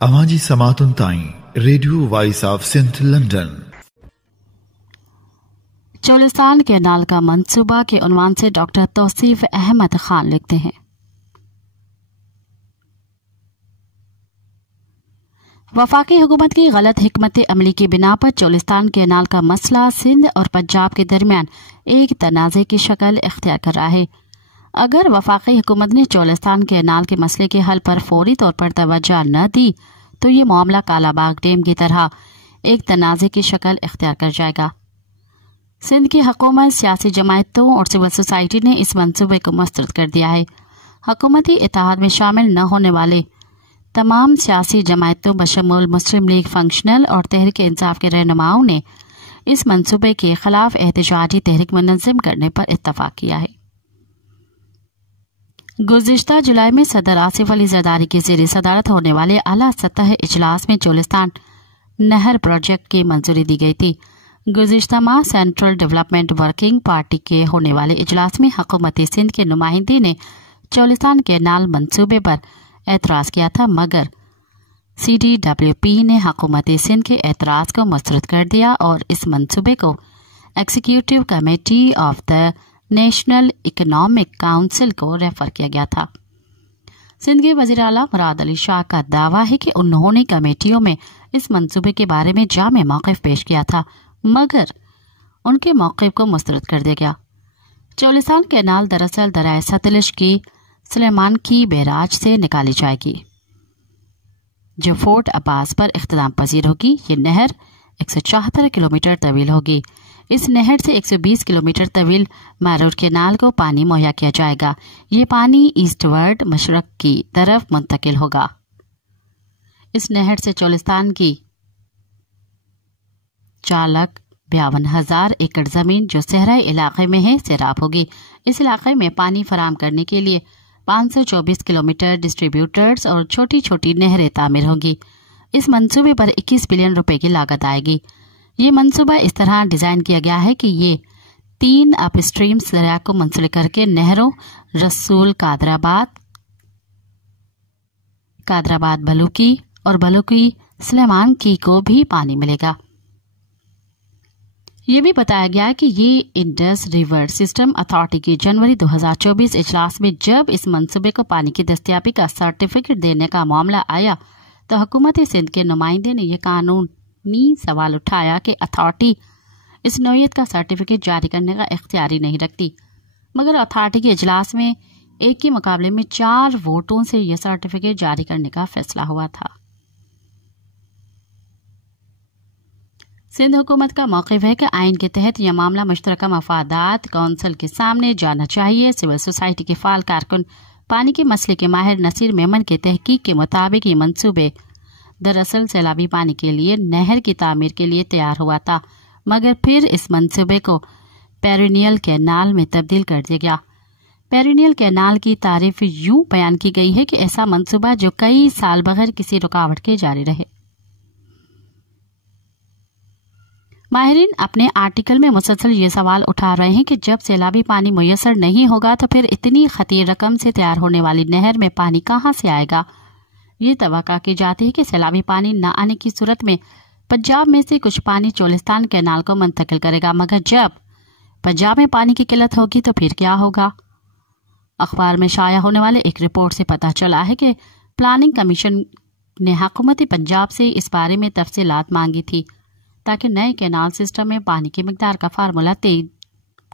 आवाजी समातुन ताई रेडियो वॉइस ऑफ सेंट लंदन। चोलिस्तान कैनाल का मंसूबा के उन्वान से डॉक्टर तौसीफ अहमद खान लिखते हैं, वफाकी हुकूमत की गलत हिकमत अमली की बिना पर चोलिस्तान कैनाल का मसला सिंध और पंजाब के दरमियान एक तनाज़े की शक्ल इख्तियार कर रहा है। अगर वफाकी हुकूमत ने चोलिस्तान कैनाल के मसले के हल पर फौरी तौर पर तवज्जो न दी तो ये मामला कालाबाग डैम की तरह एक तनाज़े की शक्ल इख्तियार कर जाएगा। सिंध की हुकूमत, सियासी जमायतों और सिविल सोसाइटी ने इस मंसूबे को मुस्तरद कर दिया है। हुकूमती इत्तेहाद में शामिल न होने वाले तमाम सियासी जमायतों बशमूल मुस्लिम लीग फंक्शनल और तहरीक इंसाफ के रहनुमाओं ने इस मंसूबे के खिलाफ एहतजाजी तहरीक मुनज़्ज़म करने पर इत्तफाक किया है। गुज़िश्ता जुलाई में सदर आसिफ अली ज़रदारी की ज़ेरे सदारत होने वाले आला सतह इजलास में चोलिस्तान नहर प्रोजेक्ट की मंजूरी दी गई थी। गुज़िश्ता माह सेंट्रल डेवलपमेंट वर्किंग पार्टी के होने वाले इजलास में हुकूमत सिंध के नुमाइंदे ने चोलिस्तान कैनाल मंसूबे पर एतराज़ किया था, मगर CDWP ने हुकूमत सिंध के एतराज़ को मुस्तरद कर दिया और इस मंसूबे को executive committee of the national economic council को रेफर किया गया था। सिंध के वज़ीर आला मुराद अली शाह का दावा है कि उन्होंने कमेटियों में इस मंसूबे के बारे में जामे मौक़िफ़ पेश किया था, मगर उनके मौक़िफ़ को मुस्तरद कर दिया गया। चोलिस्तान कैनाल दरअसल दरिया सतलज की सुलेमान की बैराज से निकाली जाएगी, जो फोर्ट अब्बास पर इख्तिताम पजीर होगी। ये नहर 174 किलोमीटर तवील होगी। इस नहर से 120 किलोमीटर तवील मैरोड कैनाल को पानी मुहैया किया जाएगा। ये पानी ईस्टवर्ड मशरक की तरफ मुंतकिल होगा। इस नहर से चोलिस्तान की 4,52,000 एकड़ जमीन जो सहराई इलाके में है सैराब होगी। इस इलाके में पानी फराहम करने के लिए 524 किलोमीटर डिस्ट्रीब्यूटर्स और छोटी छोटी नहरें तामीर होंगी। इस मंसूबे पर 21 बिलियन रुपए की लागत आएगी। ये मंसूबा इस तरह डिजाइन किया गया है कि ये 3 अपस्ट्रीम दरिया को मुंसलिक करके नहरों रसूल कादराबाद बलूकी और बलूकी सुलेमान की को भी पानी मिलेगा। ये भी बताया गया कि ये इंडस रिवर सिस्टम अथॉरिटी की जनवरी 2024 इजलास में जब इस मंसूबे को पानी की दस्तयाबी का सर्टिफिकेट देने का मामला आया तो हुकूमत सिंध के नुमाइंदे ने यह कानूनी सवाल उठाया कि अथॉरिटी इस नौयत का सर्टिफिकेट जारी करने का इख्तियार नहीं रखती, मगर अथॉरिटी के इजलास में एक के मुकाबले में 4 वोटों से यह सर्टिफिकेट जारी करने का फैसला हुआ था। सिंध हुकूमत का मौक़िफ़ है कि आइन के तहत यह मामला मुश्तरका मफादात कौंसिल के सामने जाना चाहिए। सिविल सोसाइटी के फाल कारकुन पानी के मसले के माहिर नसीर मेमन के तहकीक के मुताबिक ये मंसूबे दरअसल सैलाबी पानी के लिए नहर की तामीर के लिए तैयार हुआ था, मगर फिर इस मंसूबे को पेरिनियल कैनाल में तब्दील कर दिया गया। पेरिनियल कैनाल की तारीफ यूं बयान की गई है कि ऐसा मंसूबा जो कई साल बगैर किसी रुकावट के जारी रहे। माहिरीन अपने आर्टिकल में मुसलसल ये सवाल उठा रहे हैं कि जब सैलाबी पानी मुयस्सर नहीं होगा तो फिर इतनी खतीर रकम से तैयार होने वाली नहर में पानी कहाँ से आएगा। ये तवक्का की जाती है कि सैलाबी पानी न आने की सूरत में पंजाब में से कुछ पानी चोलिस्तान कैनाल को मुंतकिल करेगा, मगर जब पंजाब में पानी की किल्लत होगी तो फिर क्या होगा। अखबार में शाया होने वाले एक रिपोर्ट से पता चला है कि प्लानिंग कमीशन ने हुकूमत पंजाब से इस बारे में तफसीलात मांगी थी ताकि नए कैनाल सिस्टम में पानी की मिकदार का फार्मूला तय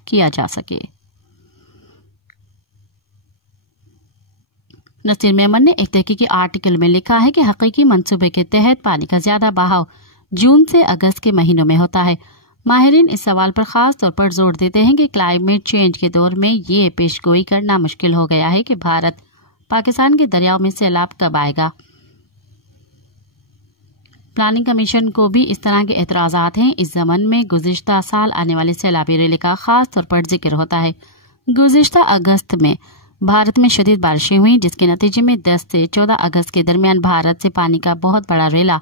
किया जा सके। नसीर मेमन ने एक तहकीकी आर्टिकल में लिखा है कि हकीकी मंसूबे के तहत पानी का ज्यादा बहाव जून से अगस्त के महीनों में होता है। माहिरीन इस सवाल पर खास तौर पर जोर देते हैं कि क्लाइमेट चेंज के दौर में ये पेशगोई करना मुश्किल हो गया है कि भारत पाकिस्तान के दरियाओं में सैलाब कब आएगा। प्लानिंग कमीशन को भी इस तरह के एतराज़ात हैं। इस ज़मन में गुज़िश्ता साल आने वाले सैलाबी रैली का खास तौर पर जिक्र होता है। गुज़िश्ता अगस्त में भारत में शदीद बारिशें हुई, जिसके नतीजे में 10 से 14 अगस्त के दरमियान भारत से पानी का बहुत बड़ा रेला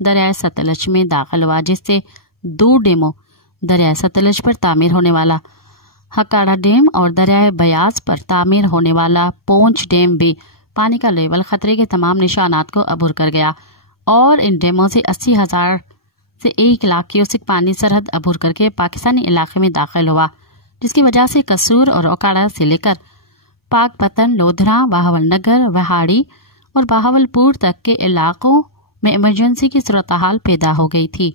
दरिया सतलज में दाखिल हुआ, जिससे 2 डैमों दरिया सतलज पर तामीर होने वाला हकाड़ा डैम और दरिया बयास पर तामीर होने वाला पोंच डैम भी پانی کا لیول خطرے کے تمام نشانات کو عبور کر گیا اور ان ڈیموں سے 80,000 سے 1 لاکھ کیوسک پانی سرحد عبور کر کے پاکستانی علاقے میں داخل ہوا، جس کی وجہ سے قصور اور اوکاڑا سے لے کر پاک پتن، لودھرا، بہاول نگر، وہاڑی اور بہاول پور تک کے علاقوں میں ایمرجنسی کی صورتحال پیدا ہو گئی تھی۔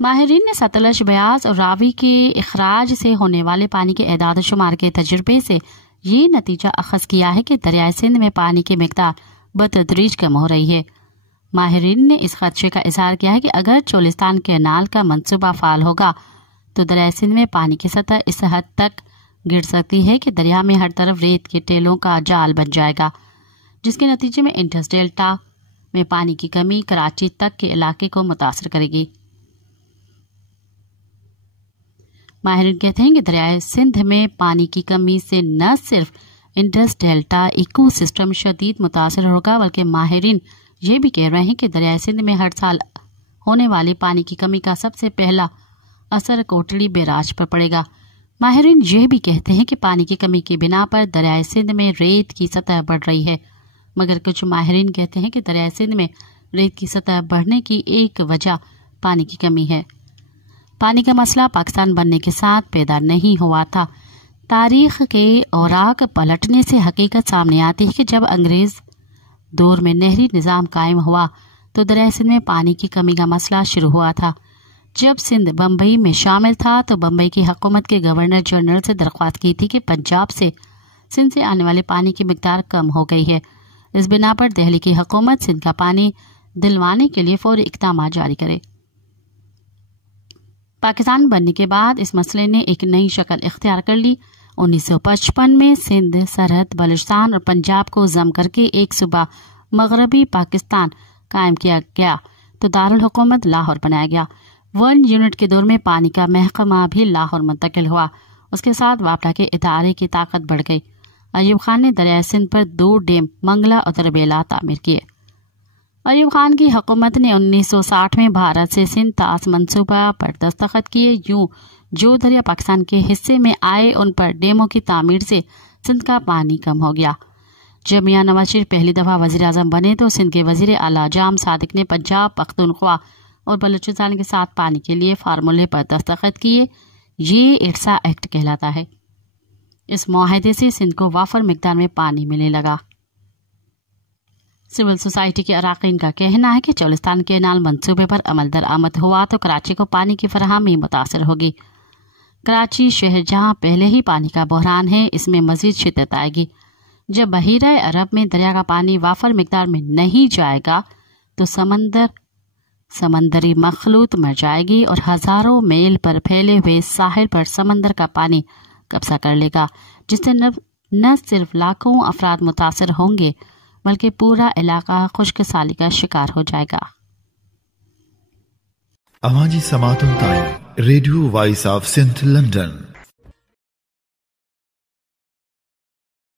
ماہرین نے ستلج، بیاس اور راوی کے اخراج سے ہونے والے پانی کے اعداد و شمار کے تجربے سے یہ نتیجہ اخذ کیا ہے کہ دریائے سندھ میں پانی کی مقدار بتدریج کم ہو رہی ہے۔ ماہرین نے اس خدشے کا اظہار کیا ہے کہ اگر چولستان کینال کا منصوبہ فعال ہوگا تو دریائے سندھ میں پانی کی سطح اس حد تک گر سکتی ہے کہ دریا میں ہر طرف ریت کے ٹیلوں کا جال بن جائے گا، جس کے نتیجے میں انڈس ڈیلٹا میں پانی کی کمی کراچی تک کے علاقے کو متاثر کرے گی۔ ماہرین کہتے ہیں کہ دریائے سندھ میں پانی کی کمی سے نہ صرف انڈس ڈیلٹا ایکو سسٹم شدید متاثر ہوگا، بلکہ ماہرین یہ بھی کہہ رہے ہیں کہ دریائے سندھ میں ہر سال ہونے والی پانی کی کمی کا سب سے پہلا اثر کوٹڑی بیراج پر پڑے گا۔ ماہرین یہ بھی کہتے ہیں کہ پانی کی کمی کی بنا پر دریائے سندھ میں ریت کی سطح بڑھ رہی ہے، مگر کچھ ماہرین کہتے ہیں کہ دریائے سندھ میں ریت کی سطح بڑھنے کی ایک وجہ پانی کی کمی ہے۔ پانی کا مسئلہ پاکستان بننے کے ساتھ پیدا نہیں ہوا تھا۔ تاریخ کے اوراق پلٹنے سے حقیقت سامنے آتی ہے کہ جب انگریز دور میں نہری نظام قائم ہوا تو دریائے سندھ میں پانی کی کمی کا مسئلہ شروع ہوا تھا۔ جب سندھ بمبئی میں شامل تھا تو بمبئی کی حکومت کے گورنر جنرل سے درخواست کی تھی کہ پنجاب سے سندھ سے آنے والے پانی کی مقدار کم ہو گئی ہے، اس بنا پر دہلی کی حکومت سندھ کا پانی دلوانے کے لیے فوری اقدامات جاری کرے۔ پاکستان بننے کے بعد اس مسئلے نے ایک نئی شکل اختیار کر لی۔ 1955 میں سندھ سرحد بلوچستان اور پنجاب کو ضم کر کے ایک صوبہ مغربی پاکستان قائم کیا گیا تو دارالحکومت لاہور بنایا گیا۔ 1 یونٹ کے دور میں پانی کا محکمہ بھی لاہور منتقل ہوا، اس کے ساتھ واپڈا کے ادارے کی طاقت بڑھ گئی۔ ایوب خان نے دریائے سندھ پر 2 ڈیم منگلا اور تربیلا تعمیر کیے۔ ایوب خان کی حکومت نے 1960 میں بھارت سے سندھ طاس منصوبہ پر دستخط کیے۔ یوں جو دریا پاکستان کے حصے میں آئے ان پر ڈیموں کی تعمیر سے سندھ کا پانی کم ہو گیا۔ جب میاں نواز شریف پہلی دفعہ وزیر اعظم بنے تو سندھ کے وزیر اعلیٰ جام صادق نے پنجاب، پختونخوا اور بلوچستان کے ساتھ پانی کے لیے فارمولے پر دستخط کیے۔ یہ اٹسا ایکٹ کہلاتا ہے۔ اس معاہدے سے سندھ کو وافر مقدار میں پانی ملنے لگا۔ سول سوسائٹی کے اراکین کا کہنا ہے کہ چولستان کینال منصوبے پر عمل درآمد ہوا تو کراچی کو پانی کی فراہمی متاثر ہوگی۔ کراچی شہر جہاں پہلے ہی پانی کا بحران ہے، اس میں مزید شدت آئے گی۔ جب بحیرہ عرب میں دریا کا پانی وافر مقدار میں نہیں جائے گا تو سمندری مخلوط مر جائے گی اور ہزاروں میل پر پھیلے ہوئے ساحل پر سمندر کا پانی قبضہ کر لے گا، جس سے نہ صرف لاکھوں افراد متاثر ہوں گے بلکہ پورا علاقہ خشک سالی کا شکار ہو جائے گا۔ اماجی سماعتوں تائیں ریڈیو وائس آف سنتھ لنڈن